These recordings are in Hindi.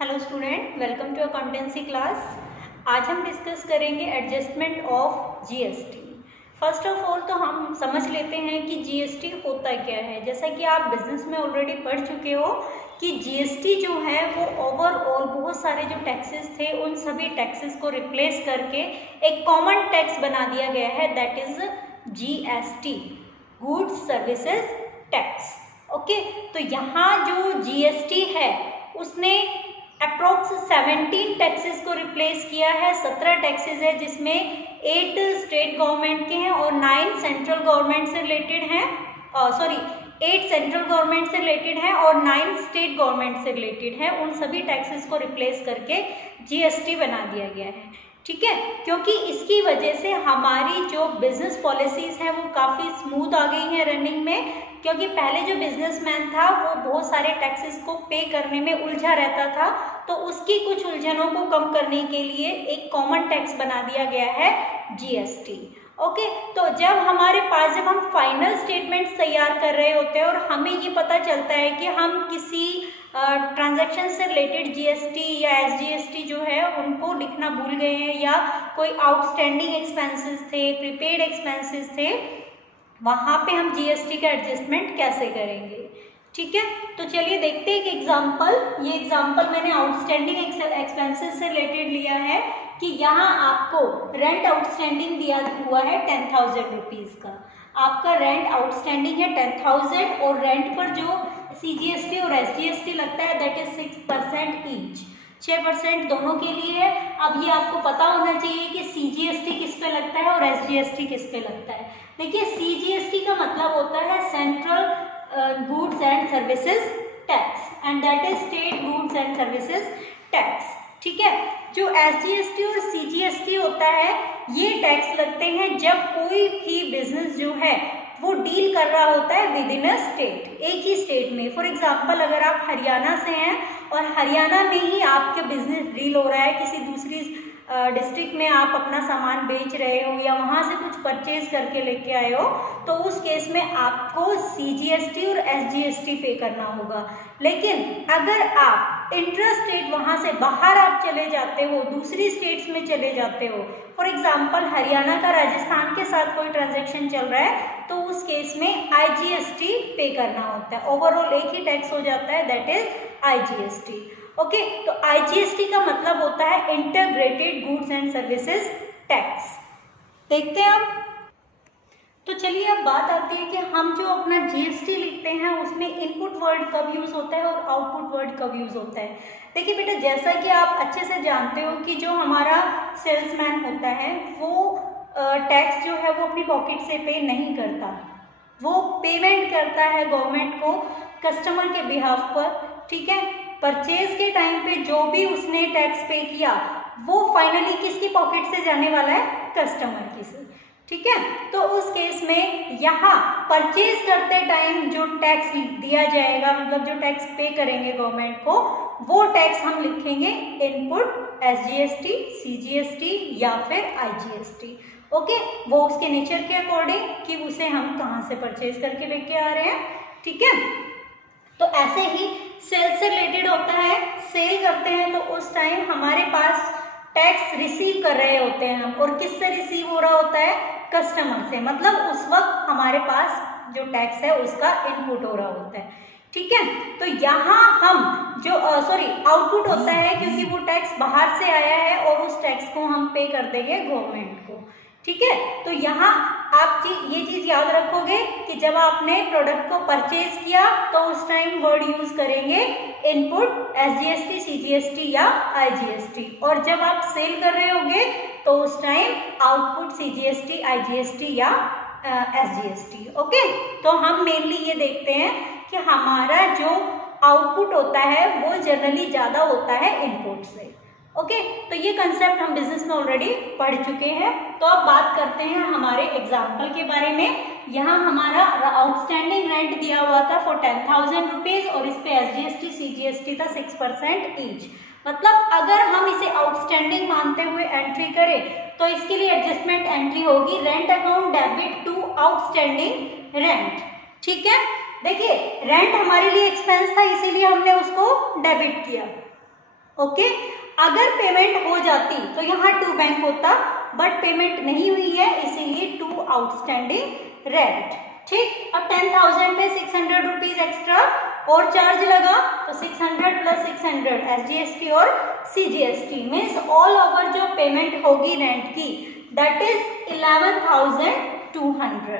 Hello student, welcome to accountancy class. आज हम डिस्कस करेंगे adjustment of GST. First of all तो हम समझ लेते हैं कि जीएसटी होता क्या है। जैसा कि आप बिजनेस में ऑलरेडी पढ़ चुके हो कि जीएसटी जो है वो ओवरऑल बहुत सारे जो टैक्सेस थे उन सभी टैक्सेस को रिप्लेस करके एक कॉमन टैक्स बना दिया गया है, that is GST, goods services tax. Okay, तो यहाँ जो जीएसटी है उसने अप्रोक्स 17 टैक्सेस को रिप्लेस किया है। 17 टैक्सेस है जिसमें 8 स्टेट गवर्नमेंट के हैं और 9 सेंट्रल गवर्नमेंट से रिलेटेड हैं। 8 सेंट्रल गवर्नमेंट से रिलेटेड है और 9 स्टेट गवर्नमेंट से रिलेटेड है। उन सभी टैक्सेस को रिप्लेस करके जीएसटी बना दिया गया है। ठीक है, क्योंकि इसकी वजह से हमारी जो बिजनेस पॉलिसीज हैं वो काफ़ी स्मूथ आ गई हैं रनिंग में। क्योंकि पहले जो बिजनेसमैन था वो बहुत सारे टैक्सेस को पे करने में उलझा रहता था, तो उसकी कुछ उलझनों को कम करने के लिए एक कॉमन टैक्स बना दिया गया है जीएसटी। ओके, तो जब हमारे पास जब हम फाइनल स्टेटमेंट्स तैयार कर रहे होते हैं और हमें ये पता चलता है कि हम किसी ट्रांजैक्शन से रिलेटेड जीएसटी या एसजीएसटी जो है उनको लिखना भूल गए हैं, या कोई आउटस्टैंडिंग एक्सपेंसेस थे, प्रीपेड एक्सपेंसेस थे, वहां पे हम जीएसटी का एडजस्टमेंट कैसे करेंगे। ठीक है, तो चलिए देखते हैं एक एग्जांपल। ये एग्जांपल मैंने आउटस्टैंडिंग एक्सपेंसेस से रिलेटेड लिया है कि यहाँ आपको रेंट आउटस्टैंडिंग दिया हुआ है 10,000 रुपीज का। आपका रेंट आउटस्टैंडिंग है 10,000 और रेंट पर जो सीजीएसटी और एसजीएसटी लगता है दैट इज 6% ईच, 6% दोनों के लिए है। अब ये आपको पता होना चाहिए कि सीजीएसटी किस पे लगता है और एसजीएसटी किस पे लगता है। देखिए, सीजीएसटी का मतलब होता है central goods and services tax and that is state goods and services tax. ठीक है, जो एसजीएसटी और सीजीएसटी होता है ये टैक्स लगते हैं जब कोई भी बिजनेस जो है वो डील कर रहा होता है विद इन अ स्टेट, एक ही स्टेट में। फॉर एग्जांपल, अगर आप हरियाणा से हैं और हरियाणा में ही आपके बिजनेस डील हो रहा है, किसी दूसरी डिस्ट्रिक्ट में आप अपना सामान बेच रहे हो या वहां से कुछ परचेज करके लेके आए हो, तो उस केस में आपको सीजीएसटी और एसजीएसटी पे करना होगा। लेकिन अगर आप इंटर स्टेट वहां से बाहर आप चले जाते हो, दूसरी स्टेट्स में चले जाते हो, फॉर एग्जाम्पल हरियाणा का राजस्थान के साथ कोई ट्रांजेक्शन चल रहा है, तो उस केस में आईजीएसटी पे करना होता है। ओवरऑल एक ही टैक्स हो जाता है, दैट इज आईजीएसटी। ओके, तो आईजीएसटी का मतलब होता है integrated goods and services tax. देखते हैं अब। तो चलिए अब बात आती है कि हम जो अपना जीएसटी लिखते हैं उसमें इनपुट वर्ड कब यूज होता है और आउटपुट वर्ड कब यूज होता है। देखिए बेटा, जैसा कि आप अच्छे से जानते हो कि जो हमारा सेल्समैन होता है वो टैक्स जो है वो अपनी पॉकेट से पे नहीं करता, वो पेमेंट करता है गवर्नमेंट को कस्टमर के बिहाफ पर। ठीक है, परचेज के टाइम पे जो भी उसने टैक्स पे किया वो फाइनली किसकी पॉकेट से जाने वाला है, कस्टमर की से। ठीक है, तो उस केस में यहाँ परचेज करते टाइम जो टैक्स दिया जाएगा, मतलब जो टैक्स पे करेंगे गवर्नमेंट को, वो टैक्स हम लिखेंगे इनपुट एसजीएसटी, सीजीएसटी या फिर आईजीएसटी। ओके, वो उसके नेचर के अकॉर्डिंग कि उसे हम कहाँ से परचेज करके लेके आ रहे हैं। ठीक है, तो ऐसे ही सेल से रिलेटेड होता है। सेल करते हैं तो उस टाइम हमारे पास टैक्स रिसीव कर रहे होते हैं हम, और किससे रिसीव हो रहा होता है, कस्टमर से। मतलब उस वक्त हमारे पास जो टैक्स है उसका इनपुट हो रहा होता है। ठीक है, तो यहाँ हम जो आउटपुट होता है, क्योंकि वो टैक्स बाहर से आया है और उस टैक्स को हम पे कर देंगे गवर्नमेंट को। ठीक है, तो यहाँ आप ये चीज याद रखोगे कि जब आपने प्रोडक्ट को परचेज किया तो उस टाइम वर्ड यूज करेंगे इनपुट एसजीएसटी, सीजीएसटी या आईजीएसटी, और जब आप सेल कर रहे होगे तो उस टाइम आउटपुट सीजीएसटी, आईजीएसटी या एसजीएसटी। ओके, तो हम मेनली ये देखते हैं कि हमारा जो आउटपुट होता है वो जनरली ज्यादा होता है इनपुट से। ओके, तो ये कंसेप्ट हम बिजनेस में ऑलरेडी पढ़ चुके हैं। तो अब बात करते हैं हमारे एग्जाम्पल के बारे में। यहाँ हमारा आउटस्टैंडिंग रेंट दिया हुआ था फॉर 10,000 रुपीज और इस पे एसजीएसटी, सीजीएसटी था 6% ईच। मतलब अगर हम इसे आउटस्टैंडिंग मानते हुए एंट्री करें तो इसके लिए एडजस्टमेंट एंट्री होगी rent account debit to outstanding rent. ठीक है, देखिए रेंट हमारे लिए एक्सपेंस था इसीलिए हमने उसको डेबिट किया। ओके, अगर पेमेंट हो जाती तो यहाँ टू बैंक होता, बट पेमेंट नहीं हुई है इसीलिए टू आउटस्टैंडिंग रेंट। ठीक, अब 10,000 पे 600 रुपीज एक्स्ट्रा और चार्ज लगा तो 600 प्लस 600 SGST और CGST मीन्स ऑल ओवर जो पेमेंट होगी रेंट की दैट इज 11,200।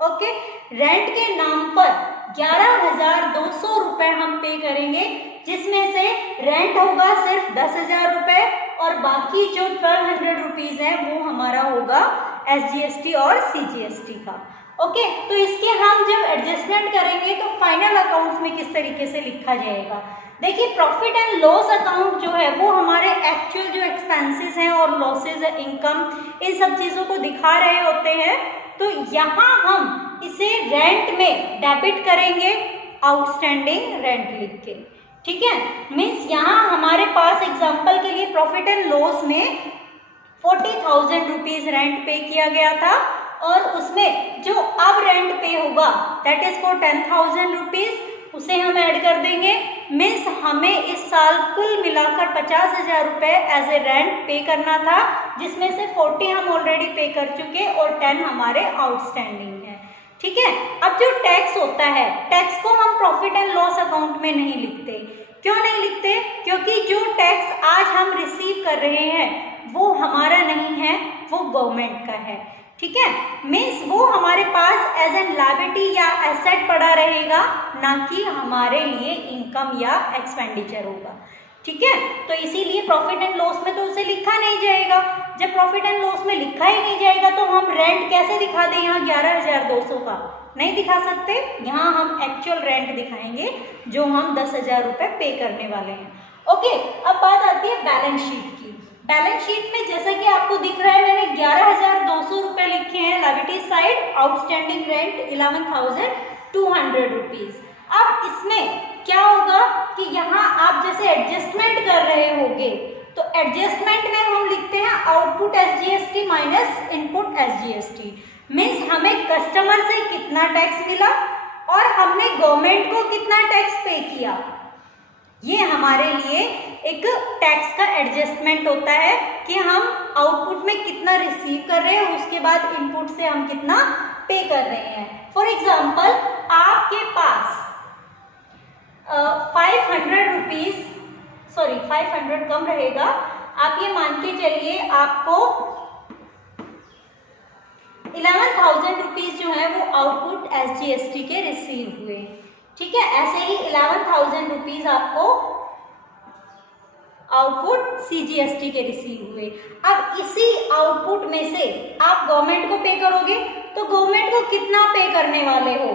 ओके, रेंट के नाम पर 11,200 रुपए हम पे करेंगे, जिसमें से रेंट होगा सिर्फ 10,000 रुपए और बाकी जो 1,200 रुपीज है वो हमारा होगा SGST और CGST का। ओके, तो इसके हम जब एडजस्टमेंट करेंगे तो फाइनल अकाउंट्स में किस तरीके से लिखा जाएगा। देखिए, प्रॉफिट एंड लॉस अकाउंट जो है वो हमारे एक्चुअल जो एक्सपेंसेस हैं और लॉसेज इनकम इन सब चीजों को दिखा रहे होते हैं। तो यहाँ हम इसे रेंट में डेबिट करेंगे आउटस्टैंडिंग रेंट लिख के। ठीक है, मीन्स यहाँ हमारे पास एग्जांपल के लिए प्रॉफिट एंड लॉस में 40,000 रुपीज रेंट पे किया गया था और उसमें जो अब रेंट पे होगा दैट इज फॉर 10,000 रुपीज, उसे हम ऐड कर देंगे। मीन्स हमें इस साल कुल मिलाकर 50,000 रुपए एज ए रेंट पे करना था, जिसमें से 40 हम ऑलरेडी पे कर चुके और 10 हमारे आउटस्टैंडिंग है। ठीक है, अब जो टैक्स होता है, टैक्स को हम प्रॉफिट एंड लॉस अकाउंट में नहीं लिखते। क्यों नहीं लिखते? क्योंकि जो टैक्स आज हम रिसीव कर रहे हैं वो हमारा नहीं है, वो गवर्नमेंट का है। ठीक है, मीन्स वो हमारे पास एज एन लायबिलिटी या एसेट पड़ा रहेगा, ना कि हमारे लिए इनकम या एक्सपेंडिचर होगा। ठीक है, तो इसीलिए प्रॉफिट एंड लॉस में तो उसे लिखा नहीं जाएगा। जब प्रॉफिट एंड लॉस में लिखा ही नहीं जाएगा तो हम रेंट कैसे दिखा दें यहाँ 11,200 का? नहीं दिखा सकते। यहाँ हम एक्चुअल रेंट दिखाएंगे जो हम 10,000 रुपए पे करने वाले हैं। ओके, अब बात आती है बैलेंस शीट की। बैलेंस शीट में जैसा कि आपको दिख रहा है मैंने 11,200 रुपए लिखे हैं liability side, outstanding rent 11,200 rupees. अब इसमें क्या होगा कि यहाँ आप जैसे एडजस्टमेंट कर रहे होंगे तो एडजस्टमेंट में हम लिखते हैं output SGST minus input SGST। Means हमें कस्टमर से कितना टैक्स मिला और हमने गवर्नमेंट को कितना टैक्स पे किया, ये हमारे लिए एक टैक्स का एडजस्टमेंट होता है कि हम आउटपुट में कितना रिसीव कर रहे हैं, उसके बाद इनपुट से हम कितना पे कर रहे हैं। फॉर एग्जाम्पल, आपके पास 500 रुपीज, सॉरी 500 कम रहेगा, आप ये मान के चलिए आपको 11,000 रुपीज जो है वो आउटपुट SGST के रिसीव हुए। ठीक है, ऐसे ही 11,000 रुपीज आपको आउटपुट CGST के रिसीव हुए। अब इसी आउटपुट में से आप गवर्नमेंट को पे करोगे तो गवर्नमेंट को कितना पे करने वाले हो?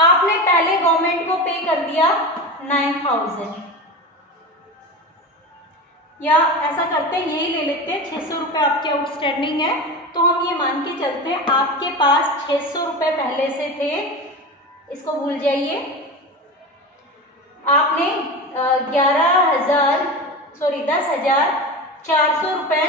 आपने पहले गवर्नमेंट को पे कर दिया 9,000, या ऐसा करते हैं यही ले लेते हैं 600 रुपए आपके आउटस्टैंडिंग है, तो हम ये मान के चलते हैं आपके पास 600 रुपए पहले से थे, इसको भूल जाइए। आपने 10,400 रुपए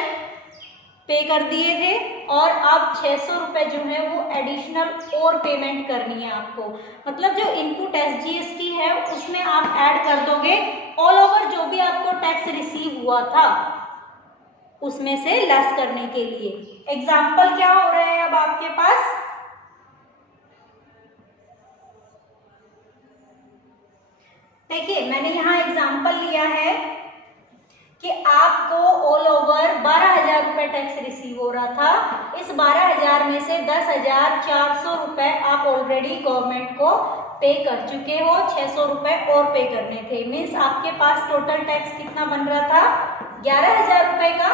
पे कर दिए थे और अब 600 रुपए जो है वो एडिशनल और पेमेंट करनी है आपको। मतलब जो इनपुट SGST है उसमें आप ऐड कर दोगे ऑल ओवर जो भी आपको टैक्स रिसीव हुआ था उसमें से लेस करने के लिए। एग्जाम्पल क्या हो रहा है अब आपके पास? देखिए, मैंने यहाँ एग्जाम्पल लिया है कि आपको ऑल ओवर 12,000 रुपए टैक्स रिसीव हो रहा था। इस 12,000 में से 10,400 रुपए आप ऑलरेडी गवर्नमेंट को पे कर चुके हो, 600 रुपए और पे करने थे। मीन्स आपके पास टोटल टैक्स कितना बन रहा था? 11,000 रुपए का।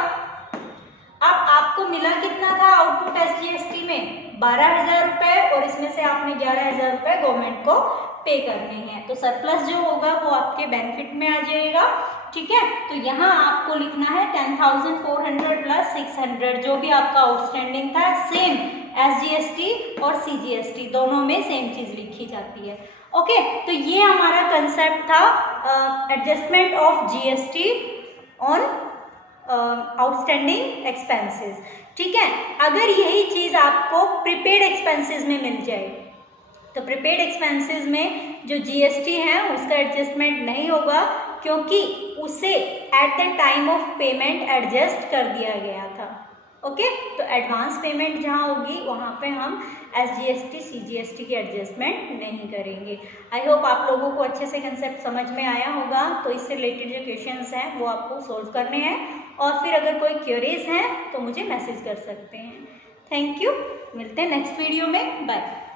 अब आपको मिला कितना था आउटपुट SGST में? 12,000 रुपए, और इसमें से आपने 11,000 रुपए गवर्नमेंट को पे करने हैं। तो सरप्लस जो होगा वो आपके बेनिफिट में आ जाएगा। ठीक है, तो यहाँ आपको लिखना है 10,400 प्लस 600 जो भी आपका आउटस्टैंडिंग था, सेम SGST और CGST दोनों में सेम चीज लिखी जाती है। ओके, तो ये हमारा कंसेप्ट था adjustment of GST on outstanding expenses. ठीक है, अगर यही चीज आपको प्रीपेड एक्सपेंसेस में मिल जाए तो प्रीपेड एक्सपेंसेस में जो GST है उसका एडजस्टमेंट नहीं होगा, क्योंकि उसे at the time of payment adjust कर दिया गया था। ओके, तो एडवांस पेमेंट जहाँ होगी वहाँ पे हम SGST CGST की एडजस्टमेंट नहीं करेंगे। आई होप आप लोगों को अच्छे से कंसेप्ट समझ में आया होगा। तो इससे रिलेटेड जो क्वेश्चंस हैं वो आपको सोल्व करने हैं, और फिर अगर कोई क्वेरीज हैं तो मुझे मैसेज कर सकते हैं। थैंक यू, मिलते हैं नेक्स्ट वीडियो में, बाय।